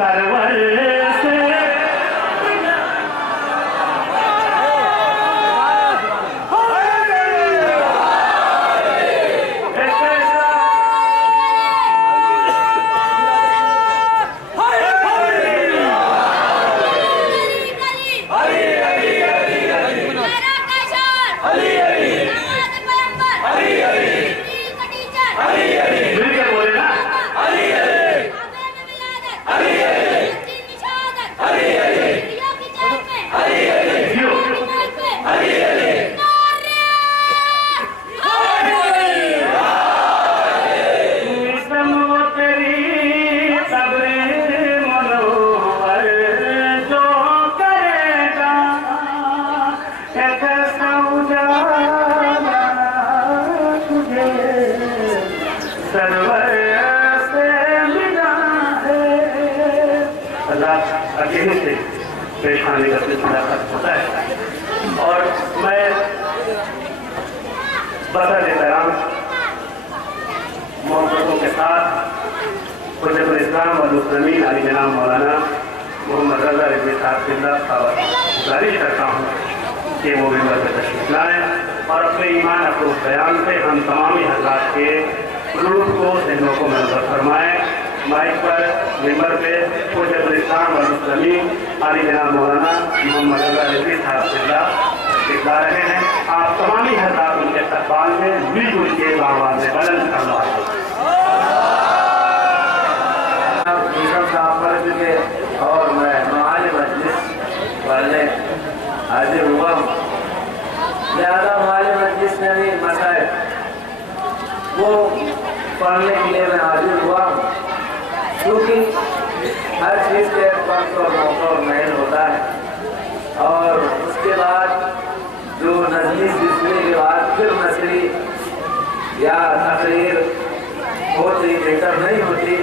Server से अकेले से पेश आने का सिलसिला होता है। और मैं बता देता हूँ मोहब्बतों के साथ हुज्जतुल इस्लाम वल मुस्लिमीन अली जनाब मौलाना मोहम्मद रज़ा रिज़वी साहब का गुजारिश करता हूँ कि वो मिंबर पर तशरीफ लाएँ और अपने ईमान अफरोज़ बयान से हम तमामी हज़रात के रूह को ज़हनों को मंजूर फरमाएँ। माइक पर मिंबर पे हुज्जतुल इस्लाम वल मुस्लिमीन अली जनाब मौलाना मोहम्मद रज़ा रिज़वी साहब तशरीफ ला रहे हैं। आप तमामी हज़रात उनके इस्तक़बाल में मिलजुल के आवाज़ बुलंद करना और मैं माल मजलिस वाले हाजिर हुआ हूँ। ज़्यादा माल मजलिस में भी मसाइल वो पढ़ने के लिए मैं हाजिर हुआ हूँ, क्योंकि हर चीज़ के एक वक्त और मौका और महल होता है। और उसके बाद जो नज़मी सिलसिले के बाद फिर नसरी या तकरीर होती बेहतर नहीं होती,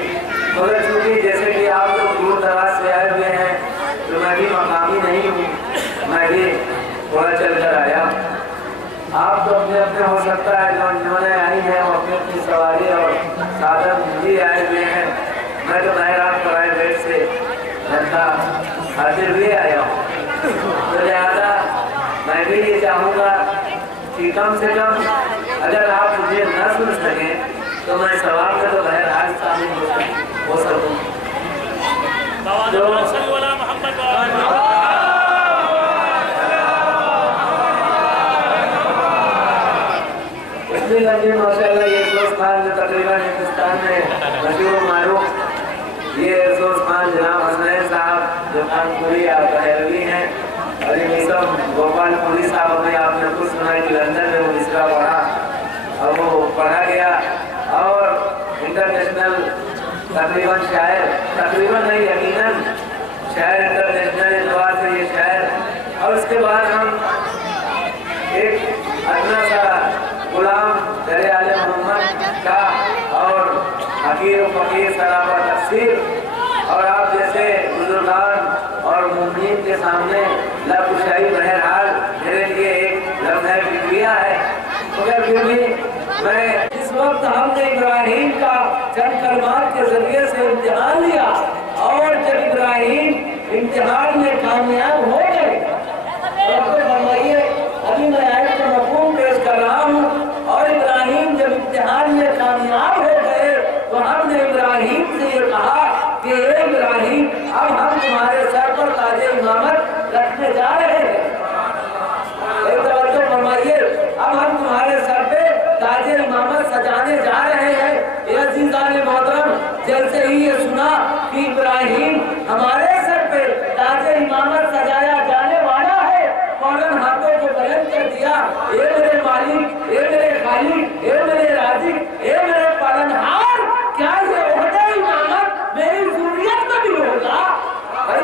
मगर चूँकि जैसे कि आप लोग दूर दराज से आए हुए हैं तो मैं भी मकामी नहीं हूँ, मैं भी थोड़ा चल कर आया। आप तो अपने अपने हो सकता है जिन्होंने आई हैं वो अपनी अपनी सवारी और साधन भी आए हुए हैं। मैं तो बहराम प्राइवेट से जनता हाजिर भी आया हूँ, तो लिहाजा मैं भी ये चाहूँगा कि कम से कम अगर आप मुझे न सुन सकें तो मैं सवाल में तो बहरहाल शामिल हो सकूँ। इतनी लंबी माशाअल्लाह ये खान जो तकरीबन हिंदुस्तान में मशहूर मारूफ ये खान जनाब हसनैन साहब जो कानपुरी बहरवी हैं, और ये मिसम गोपालपुरी साहब हमें आपने कुछ सुना कि लंदन में वो इसका पढ़ा और वो पढ़ा गया और इंटरनेशनल तकरीबन शायर, तकरीबन नहीं यकीनन शायर इंटरनेशनल एतबार से ये शायर। और उसके बाद हम एक अदना सा गुलाम दरे आले मोहम्मद का और हकीर फकीर सराबा तफसीर और आप जैसे बुजुर्गान और मुमनीन के सामने लबशाही बहरहाल मेरे लिए एक लम्हा फिक्रिया है। मगर फिर भी मैं इस वक्त हमने इब्राहिम का चंद कलमात के जरिए से इम्तिहान लिया और जब इब्राहिम इम्तिहान में कामयाब हो गए तो फरमाइए अभी मैं आयत का मफ़हूम पेश कर रहा हूँ। और इब्राहिम जब इम्तिहान में कामयाब हो गए तो हमने इब्राहिम से ये कहा कि इब्राहिम अब हम तुम्हारे सर पर ताजे इमामत रखने जा रहे हैं। फरमाइए अब हम तुम्हारे सर पे ताजे इमामत सजाने जा रहे हैं। ये अज़ीज़ान मोहतरम जैसे ही ये सुना कि इब्राहिम हमारे सर पे ताजे इमामत सजाया जाने वाला है, फौरन हाथों को बुलंद कर दिया, ये मेरे मालिक, ये मेरे खालिक, ये मेरे राज़िक, ये मेरे पालनहार, क्या ये ओहदा इमामत मेरी ज़ुर्रियत में भी होगा? भाई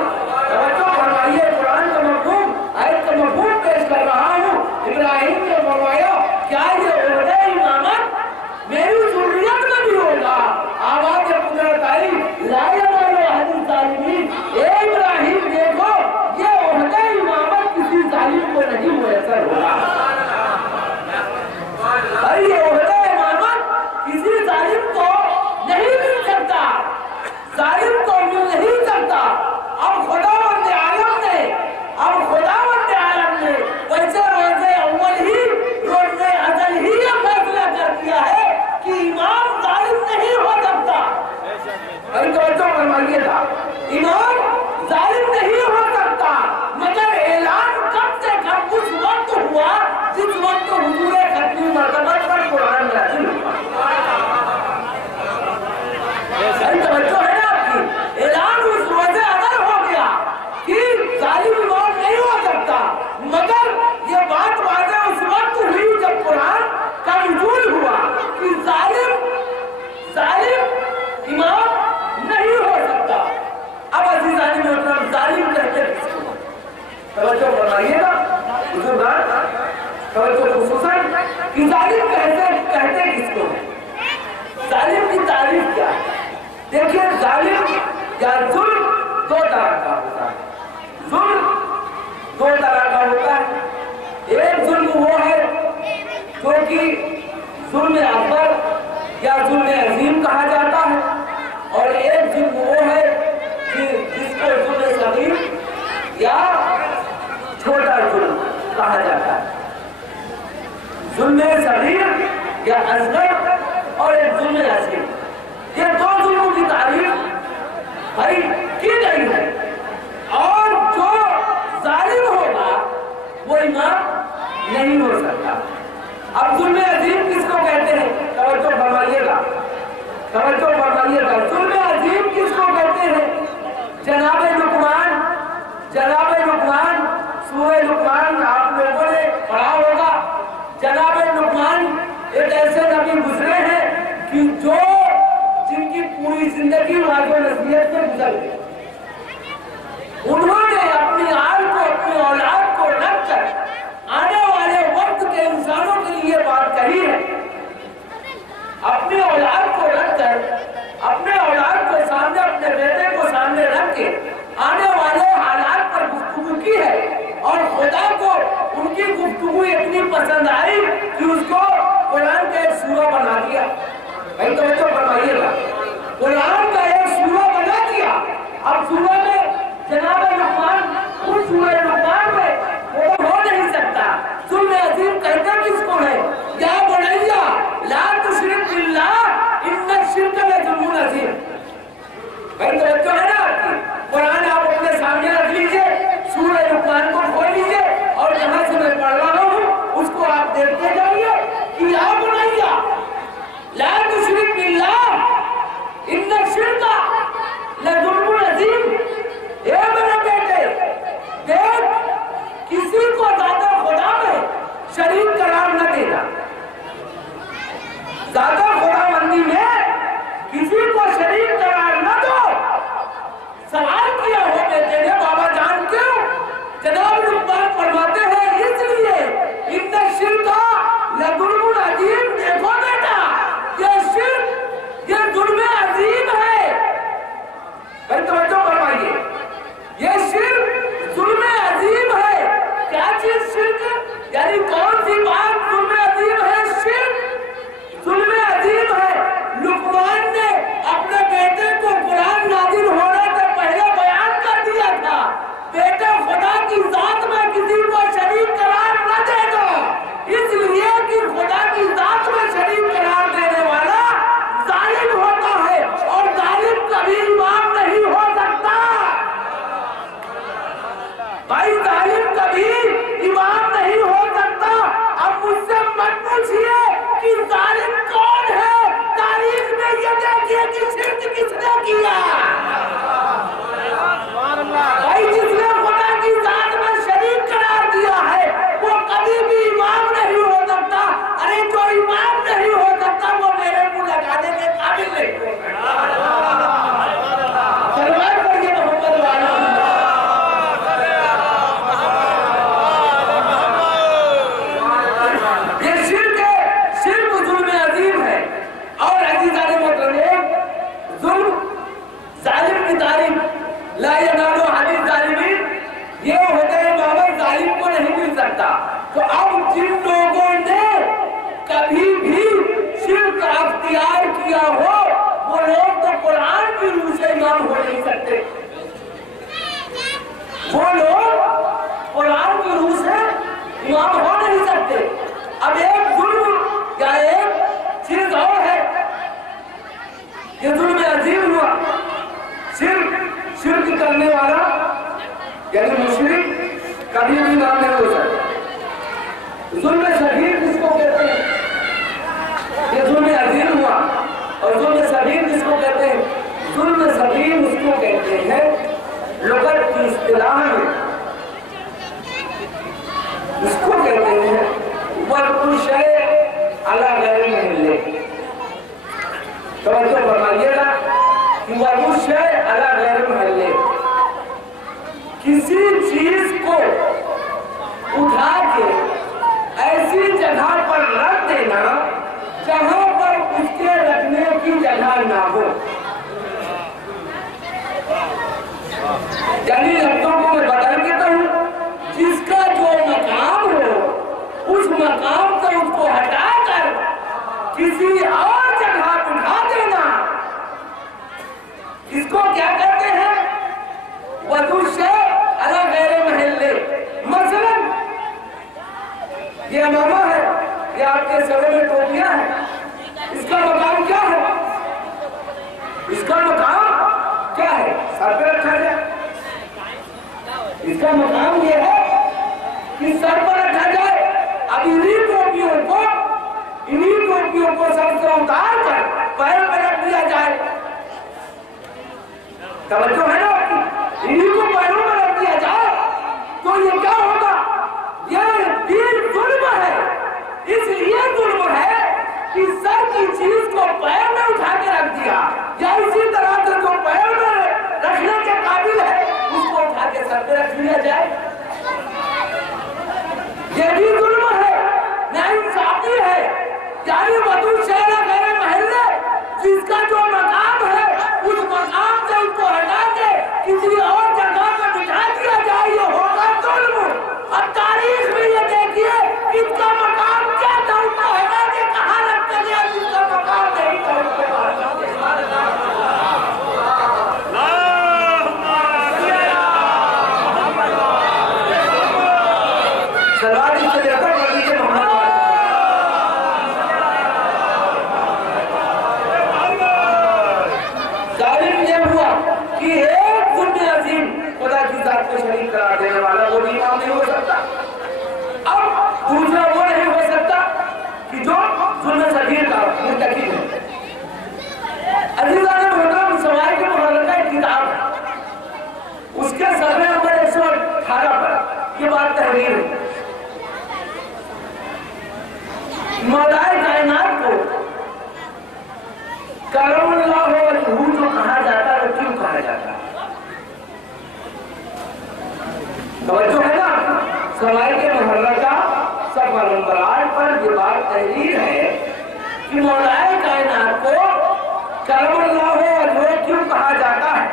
توجہ فرمائیے گا بزرگان، توجہ خصوصاً کہ ظالم کہتے کس کو ہے؟ ظالم کی تعریف کیا ہے؟ دیکھیے ظالم یا ظلم دو طرح کا ہوتا ہے، ظلم دو طرح کا ہوتا ہے۔ ایک ظلم وہ ہے جو کہ ظلم اکبر یا ظلم عظیم کہا جاتا ہے، اور ایک ظلم وہ ہے کہ جس کو ظلم صغیر یا چھوٹا ظلم کہا جاتا ہے۔ ظلم صغیر یا اصغر اور ایک ظلم عظیم، یہ دو ظلموں کی تعریف بھائی کی گئی ہے، اور جو ظالم ہوگا وہ امام نہیں ہو سکتا۔ اب ظلم عظیم کس کو کہتے ہیں؟ توجہ فرمائیے گا، توجہ فرمائیے گا، ظلم عظیم کس کو کہتے ہیں؟ جناب لقمان، جناب لقمان، سورہ لقمان آپ لوگوں نے پڑھا ہوگا۔ جناب لقمان ایک ایسے نبی گزرے ہیں کہ جو جن کی پوری زندگی واضح و نصیحت سے گزر گئی، انہوں نے اپنی آل کو، اپنی اولاد کو رکھ کر آنے والے وقت کے انسانوں کے لیے بات کہی ہے۔ اپنی اولاد کو رکھ کر، اپنے اولاد کو سامنے، اپنے بیٹے کو سامنے رکھ کے آنے والے حالات پر گفتگو کی ہے، اور خدا کو ان کی گفتگو اتنی پسند آئی کہ اس کو قرآن کا ایک سورہ بنا دیا۔ بھائی توجہ فرمائیے گا، قرآن کا ایک سورہ بنا دیا۔ اب سورہ میں جناب لقمان، اس سورہ لقمان میں وہ ہو نہیں سکتا۔ ظلم عظیم کہتا کس کو ہے؟ یا بنیا لا تشرک باللہ ان الشرک لظلم عظیم۔ بھائی توجہ ہے نا آپ کی؟ قرآن آپ اپنے سامنے رکھ لیجئے، سورہ لقمان کو کھول لیجئے، اور جہاں سے میں پڑھ رہا ہوں اس کو آپ دیکھتے جائیے کہ یا بنیا لا تشرک باللہ ان الشرک لظلم عظیم۔ اے میرے بیٹے، دیکھ کسی کو ذات خدا میں شریک قرار نہ دینا۔ ذات خدا بندی میں کسی کو شریک قرار نہ دو۔ سوال کیا ہو بیٹے نے، بابا جان کیوں؟ جناب لقمان فرماتے ہیں اس لیے ان الشرک لظلم عظیم۔ دیکھو بیٹا، یہ شرک، یہ ظلم عظیم ہے۔ بھائی توجہ فرمائیے، یہ شرک ظلم عظیم ہے۔ کیا چیز شرک؟ یعنی کون سی بات ظلم عظیم ہے؟ شرک ظلم عظیم ہے۔ لقمان نے اپنے بیٹے کو قرآن نازل ہونے سے پہلے بیان کر دیا تھا، بیٹا خدا کی ذات میں کسی کو شریک قرار نہ دے گا، اس لیے کہ خدا کی ذات میں شریک قرار دینے والا ظالم ہوتا ہے، اور ظالم کبھی امام نہیں ہو سکتا۔ بھائی ظالم کبھی امام نہیں ہو سکتا۔ اب مجھ سے مت پوچھئے کہ ظالم کون ہے، تاریخ میں یہ دیکھیے کہ شرک کس نے کیا۔ بھائی جس نے خدا کی ذات میں شریک قرار دیا ہے وہ کبھی بھی امام نہیں ہو سکتا۔ ارے جو امام نہیں ہو سکتا وہ میرے منہ لگانے کے قابل نہیں ہو سکتا۔ سلوات پڑھیے محمد والا۔ یہ شرک ہے، شرک ظلم عظیم ہے۔ اور عزیزان محترم، ظلم ظالم کی تعریف لا ینال علی الظالمین، یہ ہوتے ہیں بابا ظالم کو نہیں مل سکتا۔ تو اب جن لوگوں نے کبھی بھی شرک اختیار کیا ہو وہ لوگ تو قرآن کی روح سے امام ہو نہیں سکتے، وہ لوگ قرآن کی روح سے امام ہو نہیں سکتے۔ اب ایک ظلم یا ایک چیز اور ہے، یہ ظلم عظیم ہوا۔ شرک کرنے والا یعنی مشرک کبھی بھی امام نہیں ہو سکتا۔ ظلم صغیر کس کو کہتے ہیں؟ یہ ظلم عظیم ہوا۔ اور ظلم صغیر کس کو کہتے ہیں؟ ظلم صغیر اس کو کہتے ہیں لغت کی اصطلاح میں، اس کو کہتے ہیں وَالْكُلْ شَيْءٍ عَلَى غَيْرِ مَحِلِّهِ۔ توجہ فرمائیے گا کہ وَالْكُلْ شَيْءٍ عَلَى غَيْرِ مَحِلِّهِ، کسی چیز کو ना हो। यानी लफ्जों को मैं बदल देता हूँ, जिसका जो मकाम हो उस मकाम से उसको हटाकर किसी और जगह बिठा देना, इसको क्या कहते हैं? वदुशे अला गैर महल्ले। मसलन ये अमामा है, ये आपके सर में टोपियां हैं, इसका मकाम क्या है? इसका मकाम क्या है? सर पे रखा जाए। इसका मकाम ये है कि सर पर रखा जाए। अब इन्हीं टोपियों को सर से उतार कर पैर पर रख दिया जाए। तवज्जो है ना आपकी? इन्हीं को पैरों में रख दिया जाए तो ये क्या होगा? ये दीन जुल्म है। इसलिए जुल्म है कि सर की चीज को पैर में उठा के रख दिया, या इसी तरह से जो पैर में रखने के काबिल है उसको उठा के सर पे रख लिया जाए। ये भी जुल्म है, नाइंसाफी है। यानी वदुशे अला गैर महल्ले, जिसका जो मकाम है उस मकाम से उसको हटा के किसी और जगह पे बिठा दिया जाए, ये होगा जुल्म। अब तारीख में ये देखिए इसका मकाम क्या था, उसको हटा के कहाँ रखा गया जिसका मकाम नहीं था उसको। सलवार से लेकर नबी मोहम्मद कि एक जुल्म अजीम खुदा की जात को शरीक करार देने वाला वो भी इमाम नहीं हो सकता। अब दूसरा वो नहीं हो सकता कि जो जुल्म सगीर का मुर्तकिब है। अजीज़ान मोहतरम, सवाई के मुहर्रर का एक किताब है, उसके सफ़े नंबर 118 पर ये बात तहरीर है। मौलाए कायनात को करमुल्लाह वजहू जो कहा जाता है, वो क्यों कहा जाता है? तवज्जो है ना? सवाई के मुहर्रर का सफ़ा नंबर 8 पर ये बात तहरीर है कि मौलाए कायनात को करमुल्लाह वजहू क्यों कहा जाता है।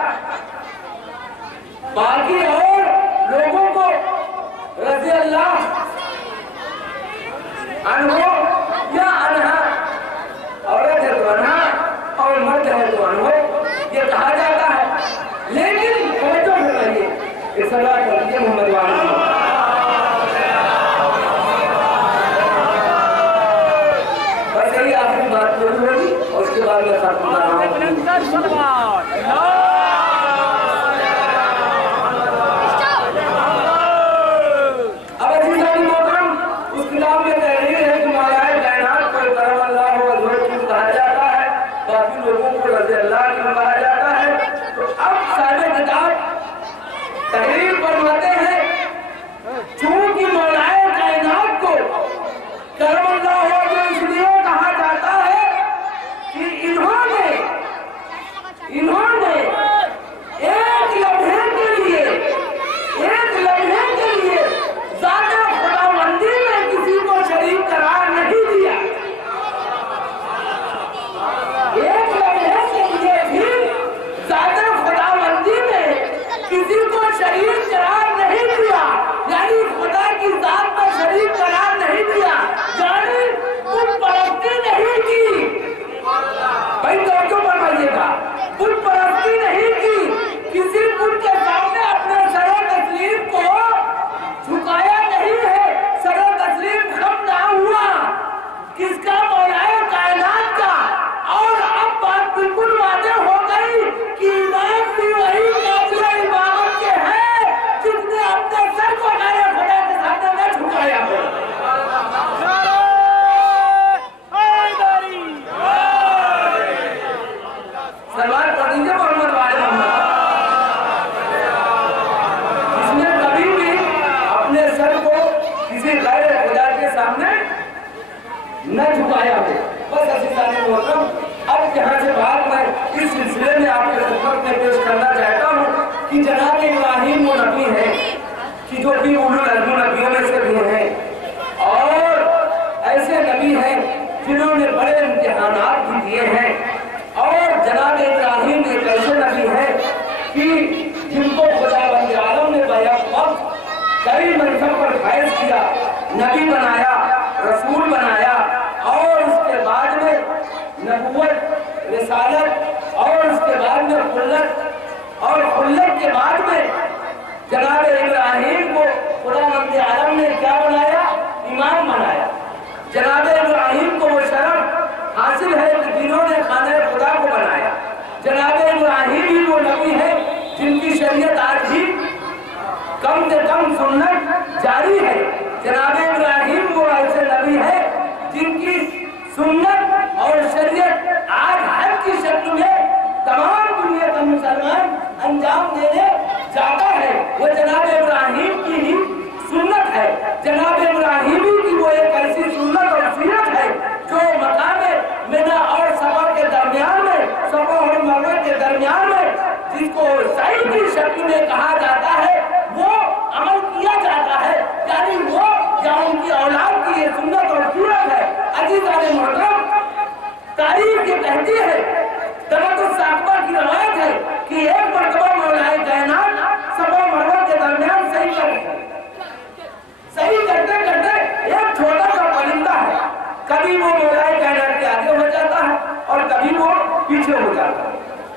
बाकी और लोगों को रज़ी अल्लाह अन्हो या अनहा, औरत है तो अनहा और मर्द है तो अनहो, ये कहा जाता है। लेकिन तवज्जो है भाई, इस सलाह करके मोहम्मद वाले बस यही आखिरी बात पूरी होगी और उसके बाद मैं खत्म कर रहा हूँ। अब अजीज़ान मोहतरम, उस किताब में तहरीर है कि मौलाए कायनात को करमुल्लाह वजहू क्यों कहा जाता है, बाकी लोगों को रज़ी अल्लाह क्यों कहा जाता है। तो अब साहिब किताब तहरीर फरमाते हैं, चूंकि मौलाए कायनात को करमुल्लाह वजहू इसलिए कहा जाता है कि इन्होंने एक लम्हे के लिए ज़ाते खुदावंदी में किसी को शरीक करार नहीं दिया। एक लम्हे के लिए भी ज़ाते खुदावंदी में किसी को शरीक करार नहीं दिया, यानी खुदा की जात में शरीक करार नहीं दिया, यानी बुत परस्ती नहीं की। भाई तवज्जो फरमाइएगा, बुत परस्ती नहीं की, किसी बुत के सामने अपने सरे तस्लीम को झुकाया नहीं है, सरे तस्लीम खम ना हुआ। किसका? मौलाए कायनात का। और अब बात बिल्कुल वाज़ेह हो गई कि इमाम भी वही काबिल इमामत के हैं जिसने अपने सर को हमारे खुदा के सामने न झुकाया हो। सलवार पढ़ दीजिए मोहम्मद वाले मोहम्मद, जिसने कभी भी अपने सर को किसी गैर खुदा के सामने न झुकाया हो। बस अज़ीज़ान मोहतरम, अब यहाँ से बात मैं इस सिलसिले में आपके खिदमत में पेश करना चाहता हूँ कि जनाब इब्राहीम वो नबी है कि जो कि उलुल अज़्म नबियों में से भी हैं, और ऐसे नबी हैं जिन्होंने बड़े इम्तिहानात भी दिए हैं और जिनको खुदा बंद आलम ने बैक वक्त कई मंजिल पर फैज किया, नबी बनाया, रसूल बनाया, और उसके बाद में नबूवत, रिसालत, और उसके बाद में खुल्लत, और खुल्लत के बाद में जनाब इब्राहिम को खुदा बंद आलम ने क्या बनाया? इमाम बनाया। जनाब इब्राहिम को वो शरफ हासिल है कि जिन्होंने खाने खुदा को बनाया। जनाब इब्राहिम ही वो नबी है जिनकी शरीयत आज भी कम से कम सुन्नत जारी है। जनाब इब्राहिम वो ऐसे नबी है जिनकी सुन्नत और शरीयत आज हर की शक्ल में तमाम दुनिया का मुसलमान अंजाम देने जाता है। वो जनाब इब्राहिम की ही सुन्नत है। जनाब इब्राहिम की वो एक ऐसी सुन्नत और सीरत है जो मकाम मिना और सफा के दरमियान में, सफा और मरवा के दरमियान में, जिसको सही की शक्ल में कहा जाता है, वो अमल किया जाता है। यानी वो या उनकी औलाद की ये सुन्नत और सीरत है। अजीज़ान मोहतरम, तारीख ये कहती है, तबक़्क़ुस साक़बा की रवायत है कि एक मरतबा मौलाए कायनात सफा मरवा के दरमियान सही करते करते एक छोटा सा परिंदा है, कभी वो मौलाए कायनात के आगे हो जाता है और कभी वो पीछे हो जाता है।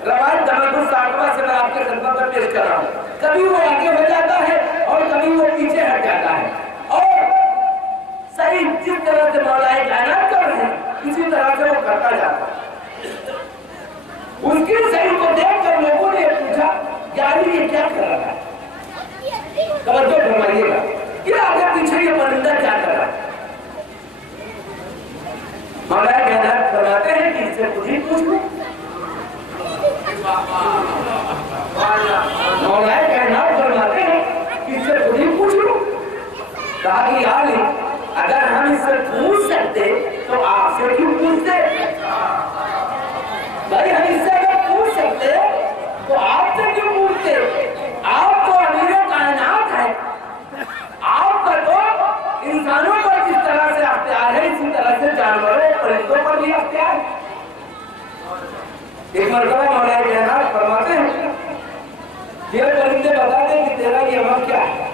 रवायत तबक़्क़ुस साक़बा से मैं आपके खिदमत में पेश कर रहा हूँ। कभी वो आगे हो जाता है और कभी वो पीछे हट जाता है, और सही जिस तरह से मौलाए कायनात कर रहे हैं इसी तरह से वो करता जाता है। उसकी सही को देखकर लोगों ने पूछा, यानी ये क्या कर रहा है? तवज्जो फरमाइएगा, ये आगे पीछे ये परिंदा क्या कर रहा है? मौलाए कायनात फरमाते हैं कि इससे खुद ही पूछ लो। मौलाए कायनात फरमाते हैं कि इससे खुद ही पूछ लो। कहा कि यार अगर हम इससे पूछ सकते तो आपसे क्यों पूछते? भाई हम इससे अगर पूछ सकते तो आपसे क्यों पूछते? आप तो अमीर कायनात है, आपका तो इंसानों पर जिस तरह से अख्तियार है इसी तरह से जानवरों परिंदों पर भी अख्तियार है। एक मरतबा मौलाए कायनात फरमाते हैं, ये परिंदे बता दें कि तेरा ये अमल क्या है।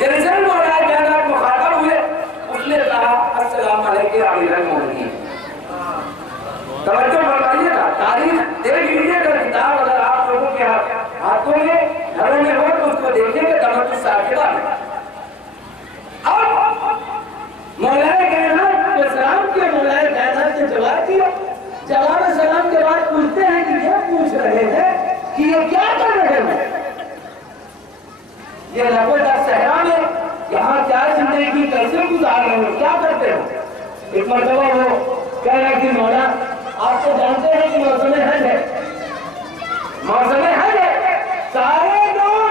जैसे मौलाए कायनात मुखातब हुए, उसने कहा अस्सलाम अलैकुम अमीरुल मोमिनीन। तवज्जो फरमाइएगा, तारीख देख लीजिएगा, किताब अगर आप लोगों के हाथों में घरों में हो तो उसको देखेंगे तबक़्क़ुस साक़बा में। अब मौलाए कायनात को सलाम किया, मौलाए कायनात ने जवाब दिया। जवाब सलाम के बाद पूछते हैं कि ये पूछ रहे हैं कि ये क्या कर रहे हैं? ये लबोदर सहरा में यहाँ क्या जिंदगी कैसे गुजार रहे हो, क्या करते हो? एक मरतबा वो कह रहा कि मौला आप तो जानते हैं कि मौसम हज है, मौसम हज है, सारे लोग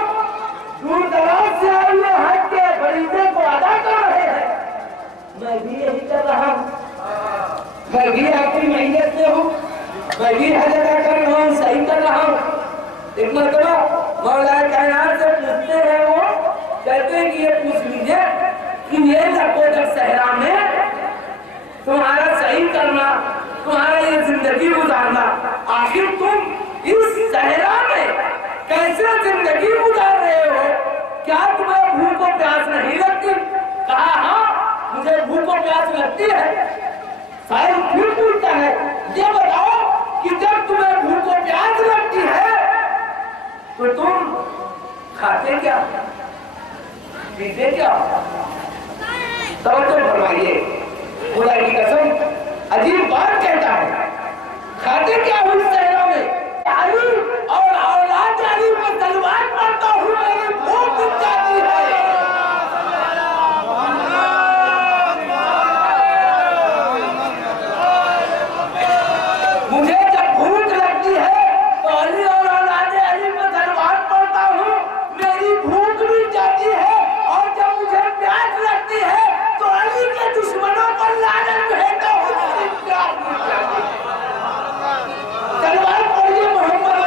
दूर दराज से आए हुए हज के फरीज़े को अदा कर रहे हैं। मैं भी यही कर रहा हूँ, मैं भी आपकी मैयत में हूँ, मैं भी हज अदा कर रहा हूँ, सही कर रहा हूँ। एक मरतबा मौलाए कायनात से पूछते हैं, वो कहते हैं कि ये पूछ लीजिए कि ये लबोदर सहरा में तुम्हारा सही करना, तुम्हारा ये जिंदगी गुजारना, आखिर तुम इस सहरा में कैसे जिंदगी गुजार रहे हो? क्या तुम्हें भूख और प्यास नहीं लगती? कहा हाँ मुझे भूख और प्यास लगती है। शायद फिर पूछता है, ये बताओ कि जब तुम्हें भूख और प्यास लगती है तो तुम खाते क्या, पीते क्या? तवज्जो फरमाइए, खुदा की कसम अजीब बात कहता है। खाते क्या हो इस सहरा में? अली और औलाद अली पर तलवार मारता हूँ, मेरी भूख मिट जाती है। मुझे जब भूख लगती है तो अली और औलाद अली पर तलवार मारता हूँ, मेरी भूख मिट जाती है। और जब मुझे प्यास लगती है तो अली के दुश्मनों पर लानत भेजता हूँ, मेरी प्यास मिट जाती है। तलवार पढ़िए मोहम्मद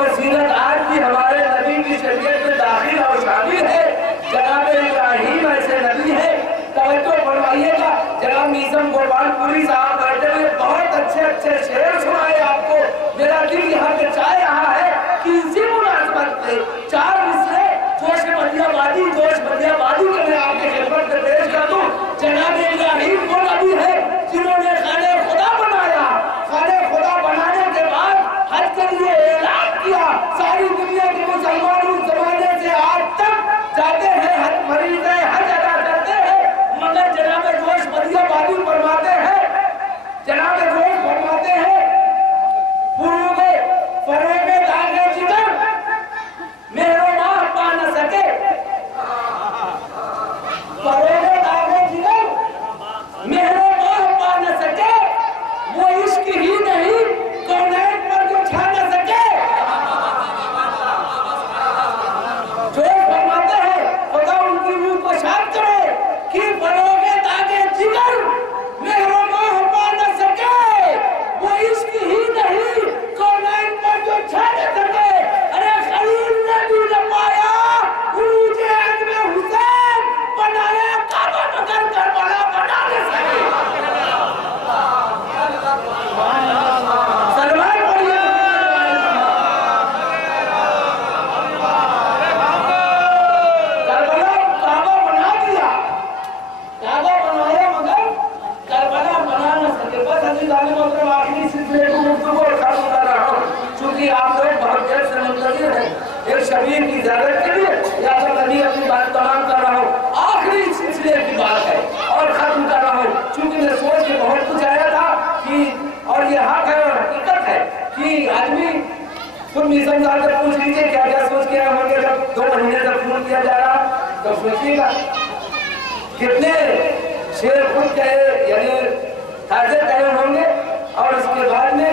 और सीरत आज भी हमारे नबी की शरीयत में दाखिल और शामिल है। जनाब इब्राहिम ऐसे नबी है, तवज्जो फरमाइएगा। जनाब मीसम गोरबानपुरी साहब बैठे हुए बहुत अच्छे अच्छे शेर सुनाए आपको। मेरा दिल यहाँ पे चाह रहा है कि इसी मुनासिबत से 4 मिसरे जोश बलियाबादी के मैं आपके खिदमत में पेश कर दूं। जनाब इब्राहिम वो नबी है जिन्होंने खाने खुदा बनाया। खाने खुदा बनाने के बाद हज के लिए ऐलान किया। सारी दुनिया के मुसलमान उस जमाने से आज तक जाते हैं, हज फरीज़ हज अदा करते हैं, मगर जनाब जोश बलियाबादी फरमाते हैं, जनाब जोश फरमाते हैं फरोगे दागे जिगर मेरो माह पा न सके, फरोगे दागे जिगर मेरो माह पा न सके, वो इश्क ही नहीं कौनैन पर जो छा न सके। जो फरमाते हैं खुदा उनकी रूह को शांत करे कि फरोगे दागे जिगर मेरो माह पा न सके, वो इश्क ही नहीं कौनैन पर जो छा न सके। अरे खलील ने भी न पाया उरूज अज़्म हुसैन, बनाया काबा मगर करबला बना न सके। सलमान पढ़िए। करबला काबा बना दिया, काबा बनाया मगर करबला बना न सके। बस अजीज मतलब आखिरी सिलसिले को गुफ्तगू और खत्म कर रहा हूँ, चूंकि आप लोग बहुत देर से मुंतज़िर हैं एक शबीर की ज़ियारत के लिए, या तो अभी अपनी बात तमाम कर रहा हूँ। आखिरी सिलसिले की बात है और खत्म कर रहा हूँ, चूंकि मैं सोच के बहुत कुछ आया था कि, और ये हक है और हकीकत है कि आदमी खुद मीसम साहब से पूछ लीजिए क्या क्या सोच के आए होंगे। जब 2 महीने तक फोन किया जा रहा तो सोचिएगा कितने शेर खुद कहे, यानी ताजे कहे होंगे, और उसके बाद में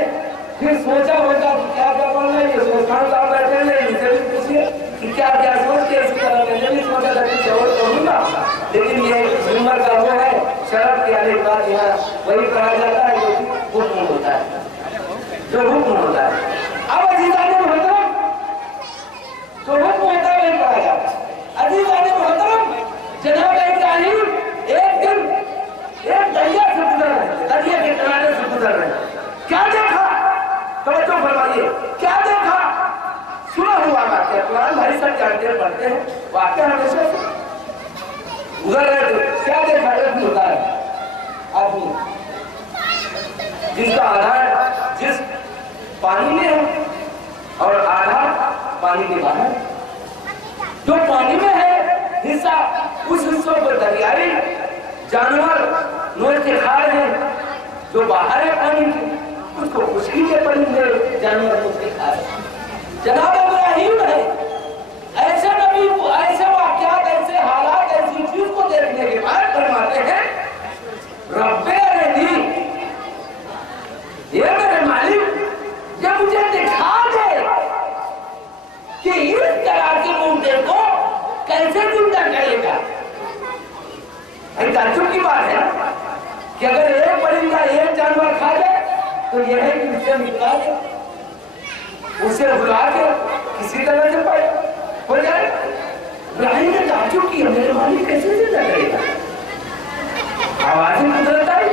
फिर सोचा होगा कि क्या क्या बोलना है। ये सोचखान साहब बैठे हैं, इनसे भी पूछिए कि क्या क्या सोच के इसी तरह मैंने भी सोचा था कि जरूर करूँगा, लेकिन ये उम्र का वो है शरफ के आने के बाद यहाँ वही कहा जाता है जो हुक्म होता है, जो हुक्म होता है। अब अजीज़ाने मुहतरम जो हुक्म होता है वही कहा जाता है। अजीज़ाने मुहतरम जनाब इब्राहिम एक दिन एक दरिया से गुजर रहे थे, दरिया के किनारे से गुजर रहे थे। क्या देखा? तवज्जो फरमाइए, क्या देखा? सुना हुआ वाक़या, कुरान भाई सब जानते हैं, पढ़ते हैं, वाक़या हमेशा गुजर रहे थे। क्या देखा? एक होता है आदमी जिसका आधार जिस पानी में है और आधा पानी के बाहर। जो पानी में है हिस्सा, उस हिस्सों को दरियाई जानवर नोच के खा रहे हैं, जो बाहर है पानी के उसको खुशकी के परिंदे जानवर नोच के खा रहे हैं। जनाब इब्राहिम है ऐसे नबी को, ऐसे वाक़यात, ऐसे हालात, ऐसी चीज को देखने के बाद फरमाते हैं रब्बे अरनी, ये मेरे मालिक ये मुझे दिखा दे कि इस तरह के मुर्दे को कैसे जिंदा करेगा। ताज्जुब की बात है कि अगर एक परिंदा एक जानवर खा जाए तो यह है कि उसे मिला के उसे बुला के किसी तरह से पाए हो जाए। इब्राहिम ने ताज्जुब किया, मेरे मालिक कैसे जिंदा करेगा। आवाज़ें कुदरत आई,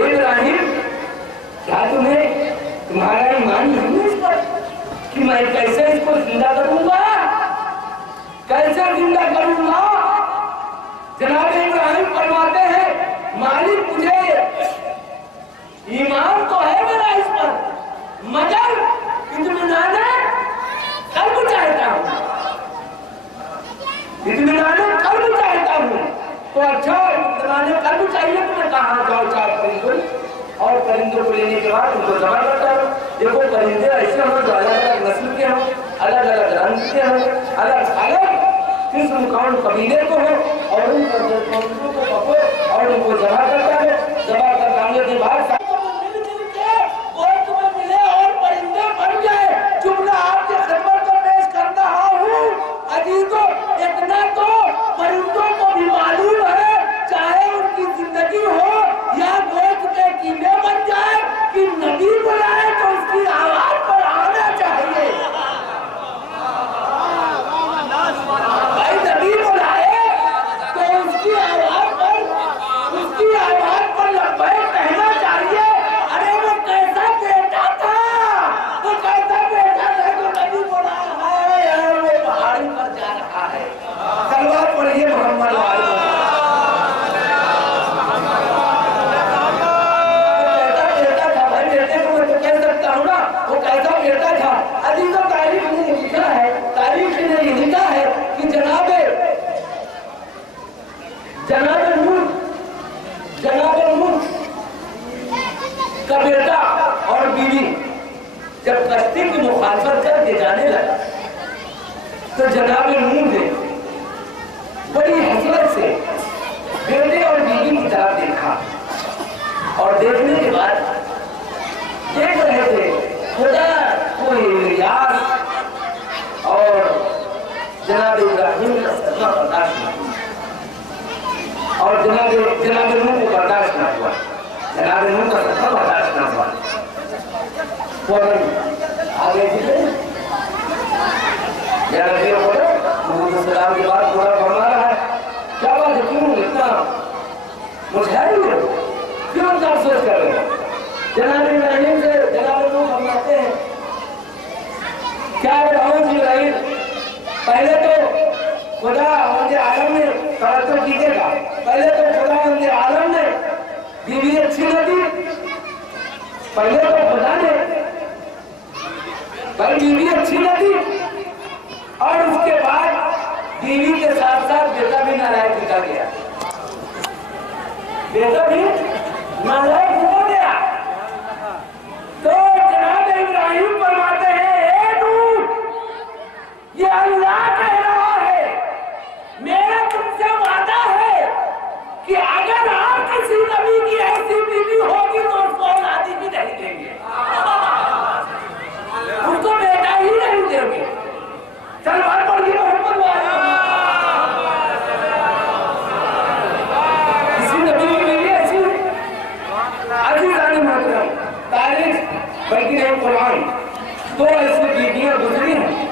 इब्राहिम क्या तुम्हारा ईमान नहीं है इस पर कि मैं कैसे इसको जिंदा करूंगा, कैसे जिंदा करूंगा। जनाब इब्राहिम फरमाते हैं मालिक मुझे ईमान तो है मेरा इस पर, मगर इत्मीनान कल्ब चाहता हूँ, इत्मीनान कल्ब चाहता हूँ। तो अच्छा इत्मीनान कल्ब चाहिए तो मैं कहाँ जाओ 4 परिंदों, और परिंदों को लेने के बाद उनको जमा करता हूँ। देखो परिंदे ऐसे हों जो अलग अलग नस्ल के हों, अलग अलग रंग के हों, अलग अलग किस्म कौन कबीले को हो, और उन परिंदों को पको और उनको जमा करता है। जमा करने के बाद तुम्हें मिले और परिंदे बन जाए, जुमला आपके खिदमत में पेश कर रहा हूँ। अजीजों इतना तो परिंदों को भी मालूम है, चाहे उनकी जिंदगी हो या गोश्त के कीड़े बन जाए, कि नबी बुलाए तो उसकी आवाज पर आने کا بیٹا اور بیوی جب کشتی کی مخالفت کر کے جانے لگا تو جناب نوح نے بڑی حسرت سے بیٹے اور بیوی کی طرف دیکھا اور دیکھنے کے بعد دیکھ رہے تھے خدا کوئی الیاس اور جناب ابراہیم کا صدمہ برداشت نہ ہوا اور جناب نوح کو برداشت نہ ہوا، جناب نوح کا صدمہ برداشت نہ ہوا، فوراً آگے چلے یا نبی محمد السلام کے بعد پورا فرما رہا ہے کیا بات ہے، کیوں اتنا مجھائی ہو، کیوں اتنا افسوس کر رہے ہیں؟ جناب ابراہیم سے جناب نوح فرماتے ہیں کیا بتاؤں ابراہیم، پہلے تو خدا مند عالم نے توجہ کیجیے گا، پہلے تو خدا مند عالم نے بیوی اچھی نہ دی، پہلے تو خدا نے بیوی اچھی نہ دی اور اس کے بعد بیوی کے ساتھ ساتھ بیٹا بھی نالائق نکل گیا، بیٹا بھی نالائق ہو گیا۔ تو جناب ابراہیم فرماتے ہیں اے نوح، یہ اللہ کہہ رہا ہے میرا تم سے وعدہ ہے کہ اگر آپ کسی نبی کی ایسی بیوی ہوگی تو اس کو اولادی بھی نہیں دیں گے، اس کو بیٹا ہی نہیں دیں گے۔ چل بات پڑھیے محمد والا، کسی نبی کی بیوی ایسی عزیزان محترم تاریخ بلکہ نہیں قرآن دو ایسی بیویاں گزری ہیں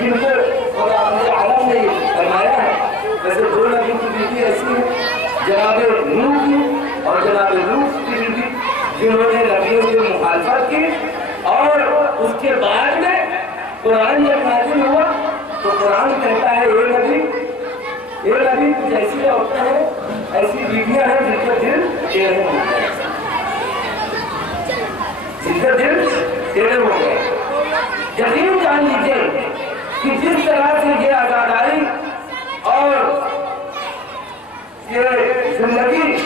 جن کو خدا عالم نے فرمایا ہے، ویسے دو نبی کی بیوی ایسی ہے جناب نوح کی اور جناب لوط کی بیوی جنہوں نے نبیوں سے مخالفت کی، اور اس کے بعد میں قرآن جب نازل ہوا تو قرآن کہتا ہے اے نبی کچھ ایسی عورتیں ہیں، ایسی بیویاں ہیں جن کا دل ٹیڑھے ہو گئے، جن کا دل ٹیڑھے ہو گئے۔ یقین جان لیجیے کہ جس طرح سے یہ آزاداری اور یہ زندگی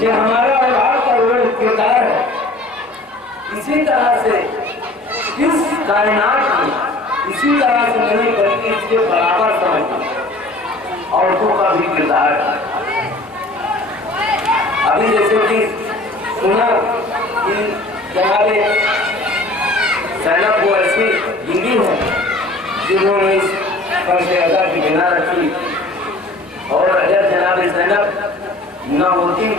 یہ ہمارا اور آپ کا رول کردار ہے، اسی طرح سے اس کائنات میں اسی طرح سے نہیں بلکہ اس کے برابر سمجھنا عورتوں کا بھی کردار ہے۔ ابھی جیسے کہ سنا کہ جناب زینب وہ ایسی بیوی ہے جنہوں نے اس فرض ادا کی بنا رکھی، اور اگر جناب زینب نہ ہوتی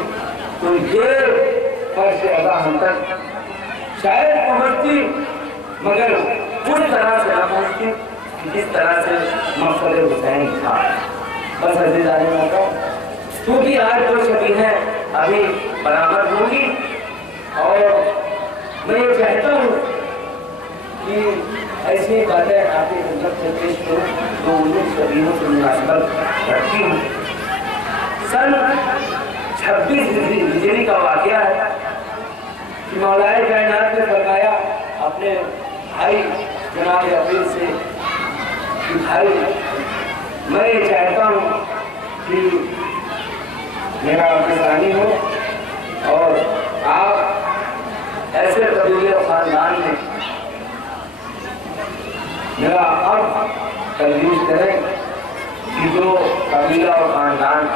تو یہ فرض ادا ہم تک شاید پہنچتی، مگر اس طرح سے نہ پہنچتی جس طرح سے مقصد حسین تھا۔ بس عزیزان محترم، کیونکہ آج جو شبیہیں ابھی برآمد ہوں گی، اور میں یہ چاہتا ہوں کہ ایسی باتیں آپ کی خدمت سے پیش کروں جو ان شبیہوں سے مناسبت رکھتی ہوں۔ سن 26 ہجری کا واقعہ ہے کہ مولا کائنات نے فرمایا اپنے بھائی جناب عقیل سے کہ بھائی میں یہ چاہتا ہوں کہ میرا کسانی ہو، اور آپ ایسے قبیلے اور خاندان میں میرا اب تجویز کریں کہ جو قبیلہ اور خاندان